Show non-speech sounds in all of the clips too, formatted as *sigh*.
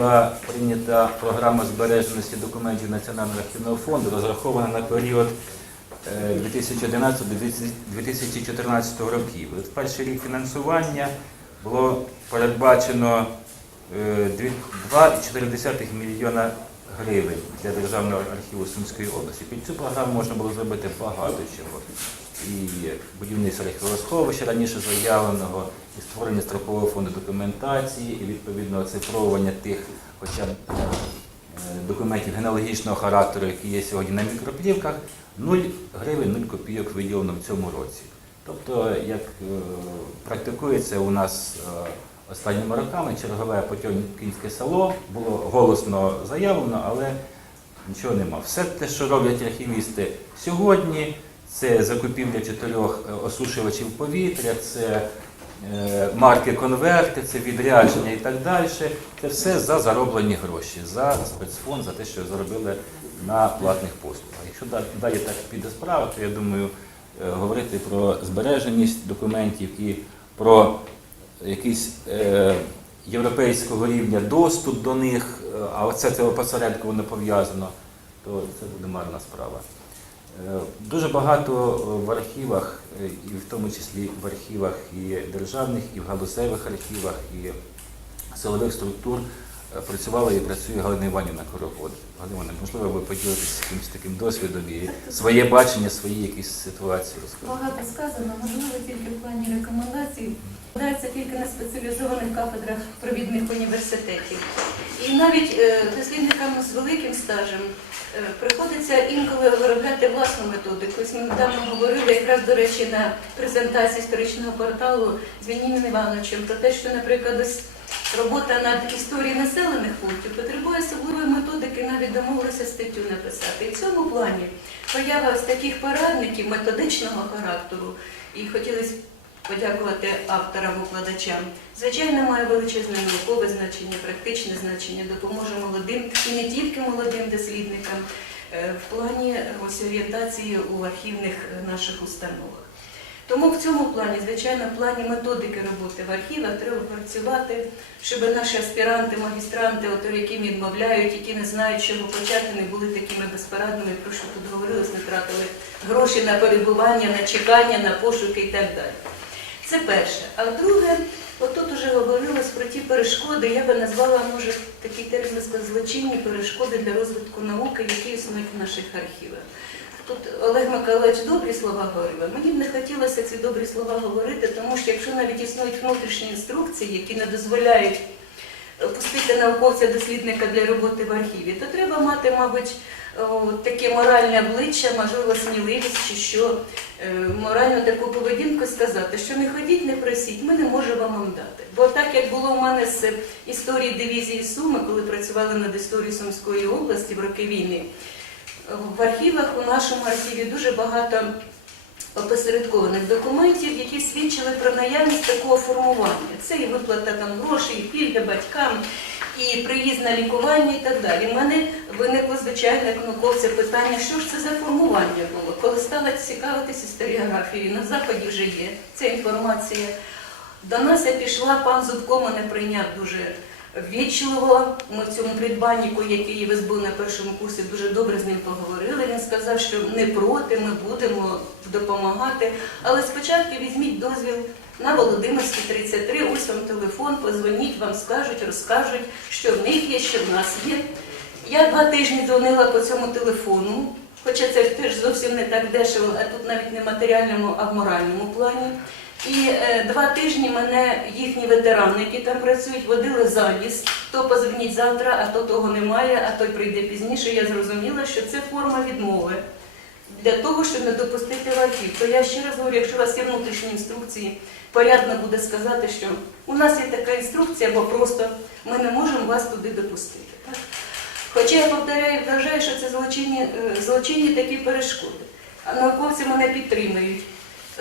Була прийнята програма збереженості документів Національного архівного фонду, розрахована на період е, 2011-2014 років. От Перший рік фінансування було передбачено е, 2,4 мільйона гривень для Державного архіву Сумської області. Під цю програму можна було зробити багато чого. І будівництво архівного сховища раніше заявленого, і створення строкового фонду документації, і відповідно оцифровування тих хоча б е, документів генеалогічного характеру, які є сьогодні на мікроплівках, 0 гривень, 0 копійок виділено в цьому році. Тобто, як е, практикується у нас е, останніми роками, чергове Потьомкінське село було голосно заявлено, але нічого нема. Все те, що роблять архівісти сьогодні, це закупівля чотирьох е, осушувачів повітря, це е, марки конверти, це відрядження і так далі. Це все за зароблені гроші, за спецфонд, за те, що заробили на платних послугах. Якщо далі так піде справа, то я думаю, е, говорити про збереженість документів і про якийсь е, європейського рівня доступ до них, е, а оце це опосередковано пов'язано, то це буде марна справа. Е, Дуже багато в архівах, і в тому числі в архівах і державних, і в галузевих архівах, і силових структур працювала і працює Галина Іванівна Короход. Галина можливо, ви поділитесь якимось таким досвідом і своє бачення, свої якісь ситуації розкажете. Багато сказано, можливо, тільки в плані рекомендацій. Вкладається тільки на спеціалізованих кафедрах провідних університетів. І навіть е, дослідникам з великим стажем е, приходиться інколи виробляти власну методику. Ось Ми недавно говорили якраз, до речі, на презентації історичного порталу з Вінімом Івановичем про те, що, наприклад, робота над історією населених пунктів потребує особливої методики, навіть домовилися статтю написати. І в цьому плані поява ось таких порадників методичного характеру, і хотілося подякувати авторам, викладачам. Звичайно, має величезне наукове значення, практичне значення, допоможе молодим і не тільки молодим дослідникам е, в плані ось орієнтації у архівних е, наших установах. Тому в цьому плані, звичайно, в плані методики роботи в архівах треба працювати, щоб наші аспіранти, магістранти, от, які відмовляють, які не знають, чого почати, не були такими безпорадними, про що тут говорилось, не тратили гроші на перебування, на чекання, на пошуки і так далі. Це перше. А друге, отут уже говорилось про ті перешкоди, я би назвала, може, такий термін сказати, злочинні перешкоди для розвитку науки, які існують в наших архівах. Тут Олег Миколаївич добрі слова говорив. Мені б не хотілося ці добрі слова говорити, тому що якщо навіть існують внутрішні інструкції, які не дозволяють пустити науковця-дослідника для роботи в архіві, то треба мати, мабуть, таке моральне обличчя, можливо, сміливість чи що, е, моральну таку поведінку сказати, що не ходіть, не просіть, ми не можемо вам дати. Бо так як було у мене з історії дивізії Суми, коли працювали над історією Сумської області в роки війни, в архівах у нашому архіві дуже багато опосередкованих документів, які свідчили про наявність такого формування. Це і виплата там грошей, і пільги батькам, і приїзд на лікування і так далі. У мене виникло, звичайно, як науковця питання, що ж це за формування було. Коли стала цікавитися історіографією, на заході вже є ця інформація. До нас я пішла, пан Зубко мене прийняв дуже ввічливо. Ми в цьому придбаннику, який в СБУ на першому курсі, дуже добре з ним поговорили. Він сказав, що не проти, ми будемо допомагати. Але спочатку візьміть дозвіл на Володимирській 33, ось вам телефон, позвоніть, вам скажуть, розкажуть, що в них є, що в нас є. Я два тижні дзвонила по цьому телефону, хоча це теж зовсім не так дешево, а тут навіть не в матеріальному, а в моральному плані. І е, два тижні мене їхні ветерани, які там працюють, водили заїзд. То позвоніть завтра, а то того немає, а той прийде пізніше. Я зрозуміла, що це форма відмови для того, щоб не допустити в. То я ще раз говорю, якщо у вас є внутрішні інструкції, порядно буде сказати, що у нас є така інструкція, бо просто ми не можемо вас туди допустити. Так? Хоча я повторяю, вважаю, що це злочинні, е, злочинні такі перешкоди. А науковці мене підтримують.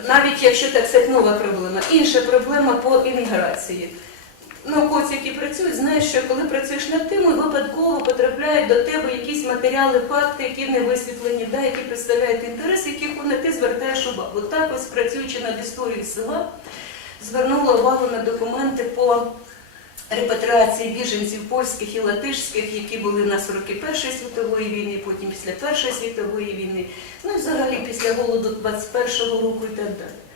Навіть якщо так це нова проблема. Інша проблема по імміграції. Науковці, які працюють, знають, що коли працюєш над тим, випадково потрапляють до тебе якісь матеріали, факти, які не висвітлені, да, які представляють інтерес, яких вони ти звертаєш увагу. Так ось працюючи над історією села, звернула увагу на документи по репатріації біженців польських і латишських, які були нас в роки Першої світової війни, потім після Першої світової війни, ну і взагалі після голоду 21-го року і так далі.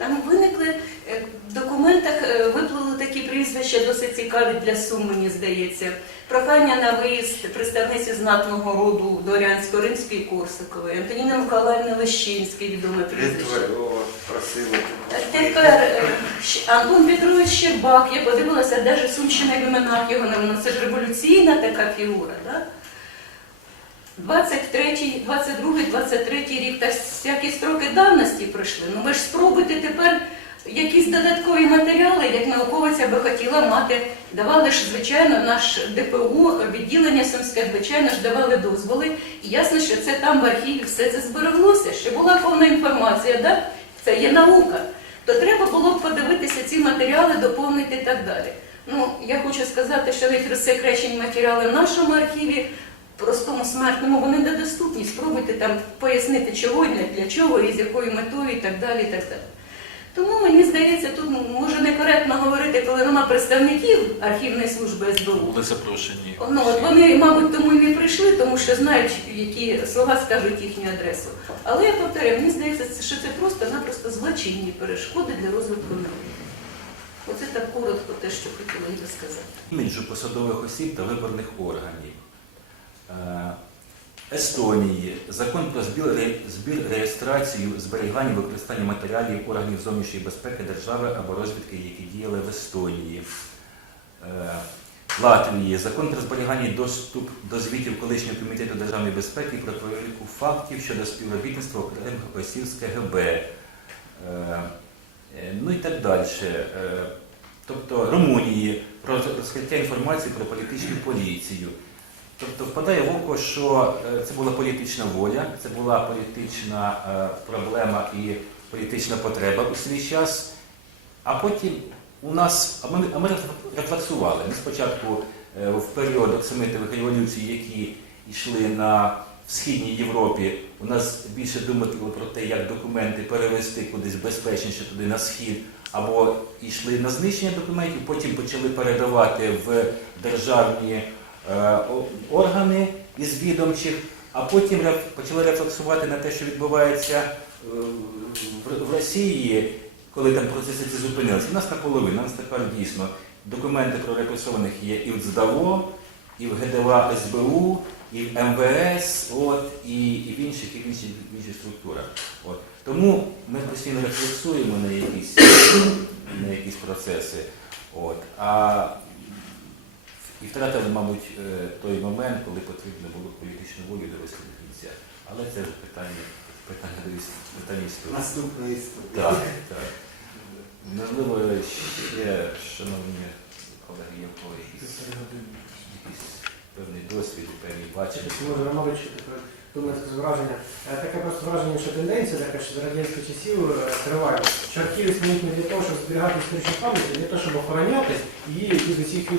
Там виникли е, в документах е, виплили такі прізвища, досить цікаві для Сум, мені здається. Прохання на виїзд представниці знатного роду Дворянсько-Римської Корсакової, Антоніни Миколаївни Лещинської, відоме прізвище. Тепер е, Антон Петрович Щербак, я подивилася, навіть Сумщина в іменах його не це ж революційна така фігура. Да? 23, 22, 23 рік, та всякі строки давності пройшли. Ну ви ж спробуйте тепер якісь додаткові матеріали, як науковець я би хотіла мати. Давали ж, звичайно, наш ДПУ, відділення Сумське, звичайно ж, давали дозволи. І ясно, що це там в архіві все це збереглося, що була повна інформація, да? це є наука. То треба було б подивитися ці матеріали, доповнити і так далі. Ну, я хочу сказати, що навіть розсекречені матеріали в нашому архіві, простому смертному, вони недоступні. Спробуйте там пояснити, чого, для чого і з якою метою і так далі. І так далі. Тому мені здається, тут ну, може некоректно говорити, коли нема представників архівної служби СБУ. Були запрошені. Ну, от вони, мабуть, тому і не прийшли, тому що знають, які слова скажуть їхню адресу. Але я повторяю, мені здається, що це просто-напросто злочинні перешкоди для розвитку науки. Оце так коротко те, що хотіла я сказати. іміджу посадових осіб та виборних органів. Е, Естонії закон про збір, реєстрацію, зберігання, використання матеріалів органів зовнішньої безпеки держави або розвідки, які діяли в Естонії. Е, Латвії закон про зберігання і доступ до звітів колишнього комітету державної безпеки про перевірку фактів щодо співробітництва окремих осіб з КГБ. Е, Ну і так далі. Тобто Румунії про розкриття інформації про політичну поліцію. Тобто впадає в око, що е, це була політична воля, це була політична е, проблема і політична потреба у свій час. А потім у нас, а ми, а ми рефлексували. Ми спочатку е, в період оксамитових революцій, які йшли на Східній Європі, у нас більше думали про те, як документи перевести кудись безпечніше туди на схід, або йшли на знищення документів, потім почали передавати в державні органи із відомчих, а потім почали рефлексувати на те, що відбувається е, в, Росії, коли там процеси ці зупинилися. У нас наполовину, у нас тепер дійсно документи про репресованих є і в ЗДАВО, і в ГДВА СБУ, і в МВС, от, і, і в інших, і в інших, в інших структурах. От. Тому ми постійно рефлексуємо на якісь, на якісь процеси. От. А і втратили, мабуть, е, той момент, коли потрібно було політичну волю довести до кінця. Але це вже питання, питання, до питання історії. Наступний історія. Так, так. Можливо, ще, шановні колеги, є якісь, якісь певний досвід, певні бачення. Думаю, таке враження. Е, Таке просто враження, що тенденція така, що з радянських часів е, триває, що архіви існують не для того, щоб зберігати історичну пам'ять, а для того, щоб охороняти її від усіх.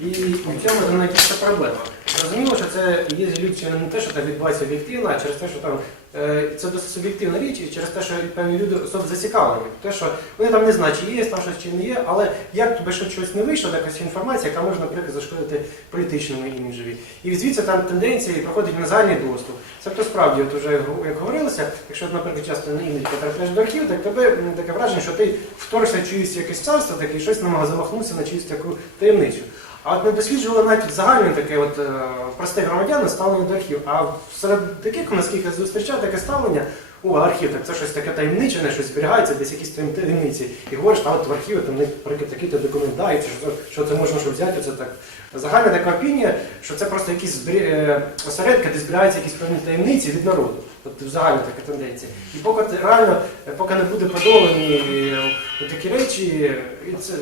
І, і в цьому це найбільша проблема. Зрозуміло, що це є ілюзія не те, що так відбувається об'єктивно, а через те, що там е, це досить суб'єктивна річ, і через те, що певні люди особи зацікавлені. Те, що вони там не знають, чи є там щось, чи не є, але як тобі ще щось не вийшло, якась інформація, яка може, наприклад, зашкодити політичному іміджеві. І звідси там тенденції проходить на загальний доступ. Тобто справді, от уже як говорилося, якщо, наприклад, часто на іноді потрапляєш до архів, так тебе таке враження, що ти вторгся в чиюсь якесь царство, таке, щось намагав замахнутися на чиюсь таку таємницю. А от ми досліджували навіть загальне таке от, е, просте громадяни ставлення до архів. А серед таких, наскільки я зустрічав, таке ставлення, о, архів, так це щось таке таємничене, щось зберігається, десь якісь таємниці. І говориш, а от в архіві там, наприклад, такий-то документ, да, і що, що це можна що взяти, це так. Загальна така опінія, що це просто якісь збері... е, осередки, де збираються якісь певні таємниці від народу. От загальна така тенденція. І поки реально, е, поки не буде подолані такі речі, і це,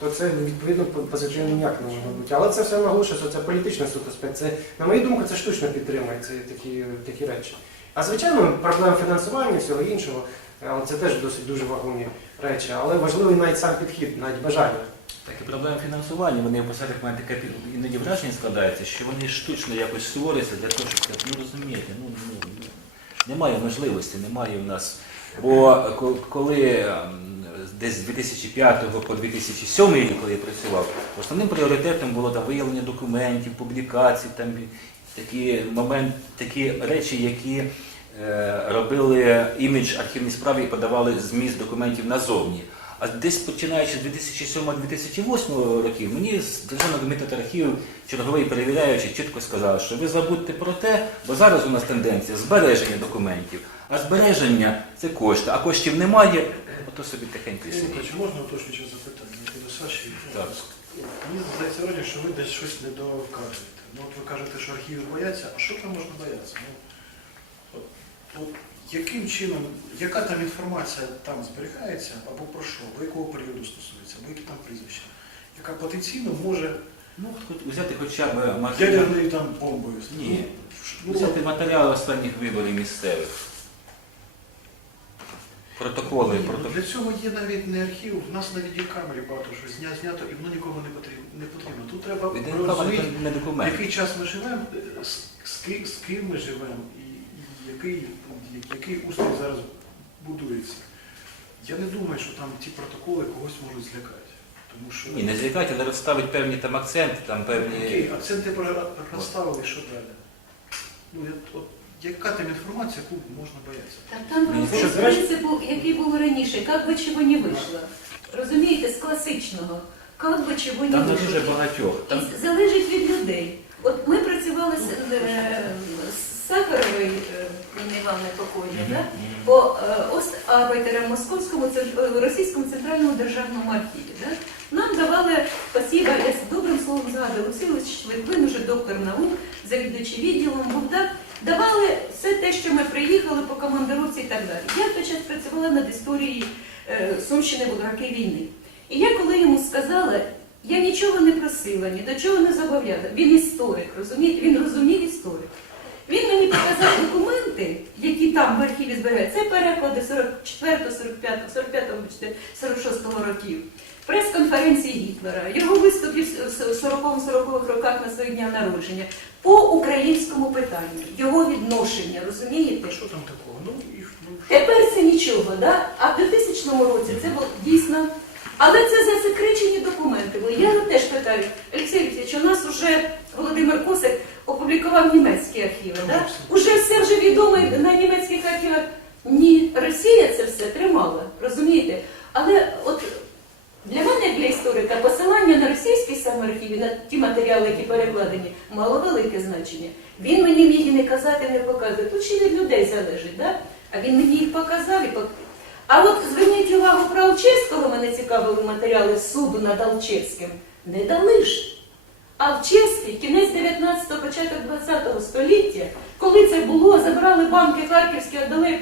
то це відповідно по- позитивно ніяк не може бути. Але це все наголошує, що це політичний суд аспект. Це, на мою думку, це штучно підтримує ці такі, такі речі. А звичайно, проблема фінансування всього іншого, е, це теж досить дуже вагомі речі, але важливий навіть сам підхід, навіть бажання. Так і проблема фінансування, вони в мене таке іноді враження складається, що вони штучно якось створюються для того, щоб ну розумієте, ну, ну, ну, немає можливості, немає в нас. Бо коли ем, десь з 2005 по 2007 рік, коли я працював, основним пріоритетом було там виявлення документів, публікацій, там такі момент, такі речі, які е, робили імідж архівної справи і подавали зміст документів назовні. А десь починаючи з 2007-2008 років, мені з Державного комітету архівів черговий перевіряючий чітко сказав, що ви забудьте про те, бо зараз у нас тенденція збереження документів. А збереження це кошти, а коштів немає, ото собі тихенько і Ігор сидіть. Можна уточнююче запитання до Саші? Так. Мені здається, вроді, що ви десь щось не доказуєте. Ну, от ви кажете, що архіви бояться, а що там можна боятися? Ну, от, от, яким чином, яка там інформація там зберігається, або про що, або якого періоду стосується, або які там прізвища, яка потенційно може Ну, хоч- взяти хоча б матеріал, ядерною там бомбою. Ні. Ну, взяти матеріали останніх виборів місцевих. Протоколи, Ні, ну, протоколи. Для цього є навіть не архів, в нас на відеокамері багато що зня, знято, і воно нікому не потрібно. Не потрібно. Тут треба розуміти, Відеокамери не документ. який час ми живемо, е, з, з, ки- з ким ми живемо і, і який, який устрій зараз будується. Я не думаю, що там ті протоколи когось можуть злякати. Тому що Ні, не злякати, але розставить певні там акценти, там певні. Окей, акценти про- розставили, що далі? Ну, я, от, яка там інформація, яку можна боятися? Так там просто здається, принципу, який був раніше, як би чого не вийшло. Розумієте, з класичного. Як би чого не Там не вийшло. дуже багатьох. Там І залежить від людей. От ми працювали з, е, з Сахаровою, е, Інни Івановною покойною, да? по е, Остарбайтерам Московському е, Російському центральному державному архіві. Да? Нам давали спасіба, я з добрим словом згадую, Олексій Олексійович Литвин, уже доктор наук, завідуючий відділом, був так. Давали все те, що ми приїхали по командировці і так далі. Я в той час працювала над історією е, Сумщини в війни. І я коли йому сказала, я нічого не просила, ні до чого не зобов'язана. Він історик, розумієте? Він розумів історик. Він мені показав документи, які там в архіві зберігаються. Це переклади 44, 45, 45, 46 років. Прес-конференції Гітлера, його виступів в 40-40-х роках на своїх днях народження по українському питанню, його відношення, розумієте? Що там такого? Ну, ну, Тепер це нічого, да? а в 2000 році це було дійсно. Але це засекречені документи. були. Я теж питаю, Олексій Олексійович, у нас вже Володимир Косик опублікував німецькі архіви. Да? Уже все вже відомо на німецьких архівах. Ні, Росія це все тримала, розумієте? Але от для мене, для історика, посилання на російські саме архіви, на ті матеріали, які перекладені, мало велике значення. Він мені міг і не казати, не показати. Тут ще від людей залежить, да? а він мені їх показав і пок... А от зверніть увагу про Алчевського, мене цікавили матеріали суду над Алчевським. Не дали ж. Алчевський, кінець 19-го, початок 20-го століття, коли це було, забрали банки харківські, віддали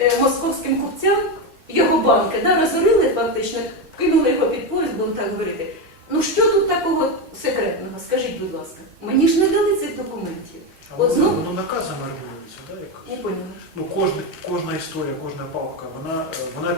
е, московським купцям, його банки, да, розорили фактично, кинули його під поїзд, будемо так говорити. Ну що тут такого секретного? Скажіть, будь ласка. Мені ж не дали цих документів. От воно, знову- воно наказами регулюється, да? Як? Не поняла. Ну, кожна, кожна історія, кожна палка, вона, е, вона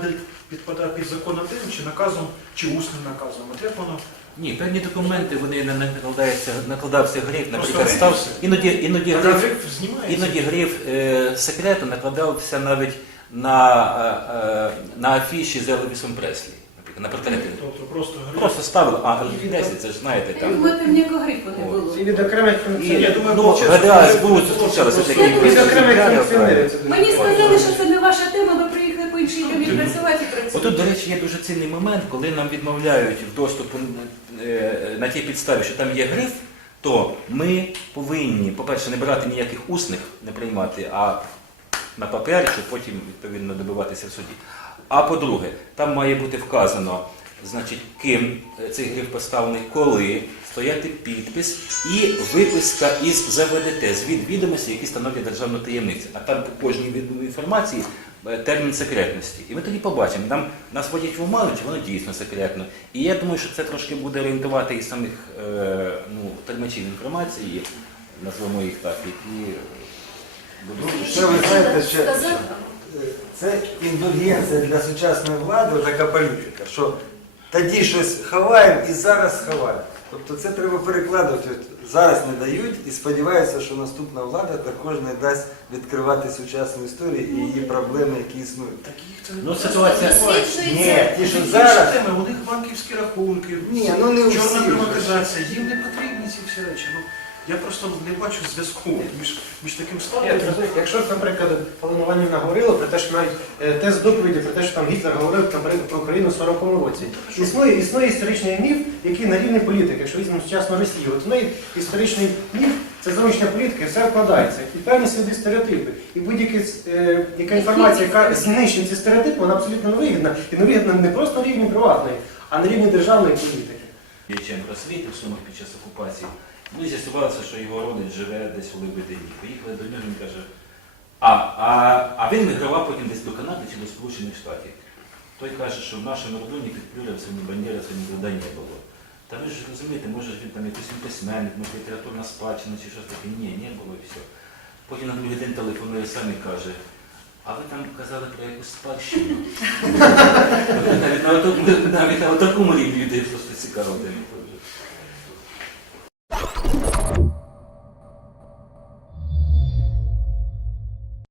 підпадає під закон один, чи наказом, чи усним наказом. От як воно Ні, певні документи вони не накладаються, накладався гриф, наприклад, гриф став все. іноді, іноді гриф, гриф знімається? іноді гриф е, секрету накладався навіть на, е, е, на афіші з Елвісом Преслі, на портрети. Тобто просто гриф. Просто ставили, а Преслі, це ж знаєте, там. думаю, там ніякого грифу не було. І від окремих функціонерів. я думаю, ну, ГДА це СБУ зустрічалися такі Від окремих функціонерів. Мені сказали, що це не ваша тема, ви приїхали по іншій темі працювати і Отут, до речі, є дуже цінний момент, коли нам відмовляють в доступу е, на тій підставі, що там є гриф, то ми повинні, по-перше, не брати ніяких усних, не приймати, а на папері, щоб потім відповідно добиватися в суді. А по-друге, там має бути вказано, значить, ким е, цей гриф поставлений, коли, стояти підпис і виписка із ЗВДТ, звіт відомості, які становлять державну таємницю. А там по кожній інформації е, термін секретності. І ми тоді побачимо, нам нас водять в оману, чи воно дійсно секретно. І я думаю, що це трошки буде орієнтувати і самих е, ну, тримачів інформації, назвемо їх так, які ще ви знаєте, ще це індульгенція для сучасної влади, така політика, що тоді щось ховаємо і зараз ховаємо. Тобто це треба перекладувати. Зараз не дають і сподіваються, що наступна влада також не дасть відкривати сучасну історію і її проблеми, які існують. Так їх Це Ну, ситуація- Ні, ті, що зараз. у них банківські рахунки, Ні, ну не у чорна всіх. приватизація, їм не потрібні ці всі речі. Ну, я просто не бачу зв'язку між, між таким розумієте, якщо, наприклад, Олена Іванівна говорила про те, що навіть е, тест доповіді про те, що там Гітлер говорив наприклад, про Україну в 40-му році. Існує, існує історичний міф, який на рівні політики, якщо візьмемо сучасну Росію. От в неї історичний міф це зовнішня політика, і все вкладається. І певні сліди стереотипи. І будь-яка е, яка інформація, яка знищує ці стереотипи, вона абсолютно невигідна. І невигідна не просто на рівні приватної, а на рівні державної політики. Дяченко світ у Сумах під час окупації. Ну і з'ясувалося, що його родич живе десь у Лебедині. Поїхали до нього, він каже, а, а, а він мігрував потім десь до Канади чи до Сполучених Штатів. Той каже, що в нашому родині під Плюревцем, ні Бандерасом ніколи не було. Та ви ж розумієте, може він там якийсь письменник, може літературна спадщина чи щось таке. Ні, не було і все. Потім на другий день телефонує сам і каже, а ви там казали про якусь спадщину. *laughs* Навіть на такому рівні людей просто цікаво.